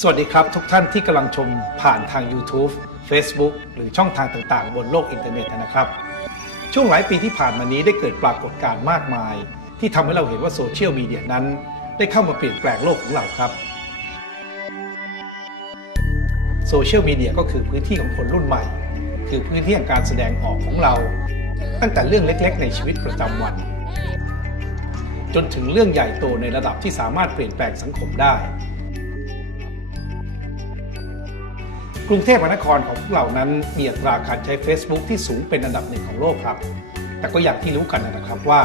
สวัสดีครับทุกท่านที่กำลังชมผ่านทาง YouTube Facebook หรือช่องทางต่างๆ บนโลกอินเทอร์เน็ตนะครับ ช่วงหลายปีที่ผ่านมานี้ได้เกิดปรากฏการณ์มากมาย ที่ทำให้เราเห็นว่าโซเชียลมีเดียนั้น ได้เข้ามาเปลี่ยนแปลงโลกของเราครับโซเชียลมีเดียก็คือพื้นที่ของคนรุ่นใหม่ คือพื้นที่แห่งการแสดงออกของเรา ตั้งแต่เรื่องเล็กๆ ในชีวิตประจำวัน จนถึงเรื่องใหญ่โตในระดับที่สามารถเปลี่ยนแปลงสังคมได้ กรุงเทพมหานครของพวกเรานั้นมีอัตราการใช้ Facebook ที่สูงเป็นอันดับหนึ่งของโลกครับ แต่ก็อย่างที่รู้กันนะครับว่า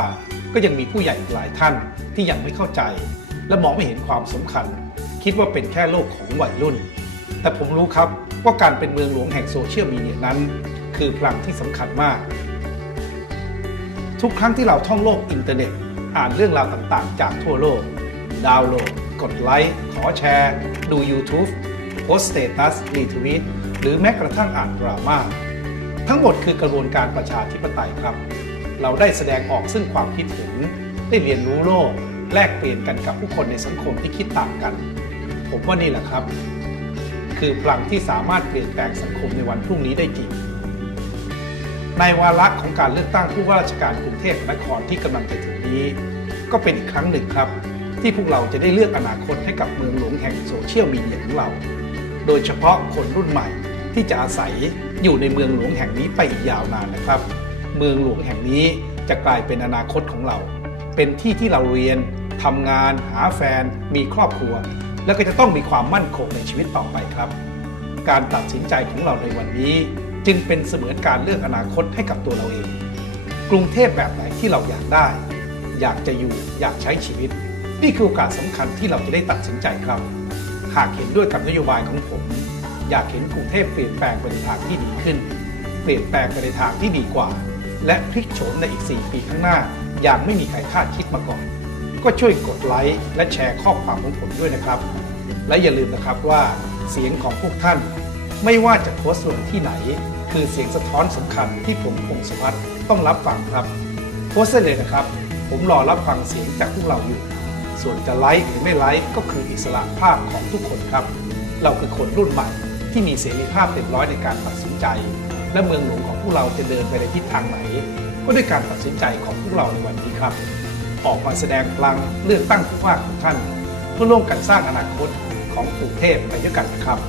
ก็ยังมีผู้ใหญ่หลายท่านที่ยังไม่เข้าใจ และมองไม่เห็นความสำคัญ คิดว่าเป็นแค่โลกของวัยรุ่น แต่ผมรู้ครับว่าการเป็นเมืองหลวงแห่งโซเชียลมีเดียนั้น คือพลังที่สำคัญมาก ทุกครั้งที่เราท่องโลกอินเทอร์เน็ต อ่านเรื่องราวต่างๆ จากทั่วโลก ดาวน์โหลด กดไลค์ขอแชร์ ดู YouTube พสต์สเตตัสรีทวีตหรือแม้กระทั่งอ่านดราม่าทั้งหมดคือกระบวนการประชาธิปไตยครับ เราได้แสดงออกซึ่งความคิดเห็นได้เรียนรู้โลก แลกเปลี่ยนกันกับผู้คนในสังคมที่คิดต่างกัน ผมว่านี่แหละครับ คือพลังที่สามารถเปลี่ยนแปลงสังคมในวันพรุ่งนี้ได้จริงในวาระของการเลือกตั้งผู้ว่าราชการกรุงเทพมหานครที่กำลังจะถึงนี้ ก็เป็นอีกครั้งหนึ่งครับ ที่พวกเราจะได้เลือกอนาคตให้กับเมืองหลวงแห่งโซเชียลมีเดียของเรา โดยเฉพาะคนรุ่นใหม่ที่จะอาศัยอยู่ในเมืองหลวงแห่งนี้ไปอีกยาวนานนะครับ เมืองหลวงแห่งนี้จะกลายเป็นอนาคตของเรา เป็นที่ที่เราเรียนทำงาน หาแฟน มีครอบครัว แล้วก็จะต้องมีความมั่นคงในชีวิตต่อไปครับ การตัดสินใจของเราในวันนี้ จึงเป็นเสมือนการเลือกอนาคตให้กับตัวเราเอง กรุงเทพแบบไหนที่เราอยากได้ อยากจะอยู่อยากใช้ชีวิต นี่คือโอกาสสำคัญที่เราจะได้ตัดสินใจครับ หากเห็นด้วยกับนโยบายของผม อยากเห็นกรุงเทพเปลี่ยนแปลงไปในทางที่ดีขึ้น เปลี่ยนแปลงไปในทางที่ดีกว่า และพลิกโฉมในอีก 4 ปีข้างหน้า อย่างไม่มีใครคาดคิดมาก่อน ก็ช่วยกดไลค์และแชร์ข้อความของผมด้วยนะครับ และอย่าลืมนะครับว่าเสียงของพวกท่าน ไม่ว่าจะโพสต์ลงที่ไหน คือเสียงสะท้อนสำคัญที่ผมพงศพัฒน์ต้องรับฟังครับโพสต์เลยนะครับ ผมรอรับฟังเสียงจากพวกเราอยู่ ส่วนจะไลค์หรือไม่ไลค์ก็คืออิสระภาพของทุกคนครับ เราคือคนรุ่นใหม่ที่มีเสรีภาพเต็มร้อยในการตัดสินใจ และเมืองหลวงของพวกเราจะเดินไปในทิศทางไหน ก็ด้วยการตัดสินใจของพวกเราในวันนี้ครับ ออกมาแสดงพลังเลือกตั้งผู้ว่าของท่าน เพื่อร่วมกันสร้างอนาคตของกรุงเทพไปด้วยกันนะครับ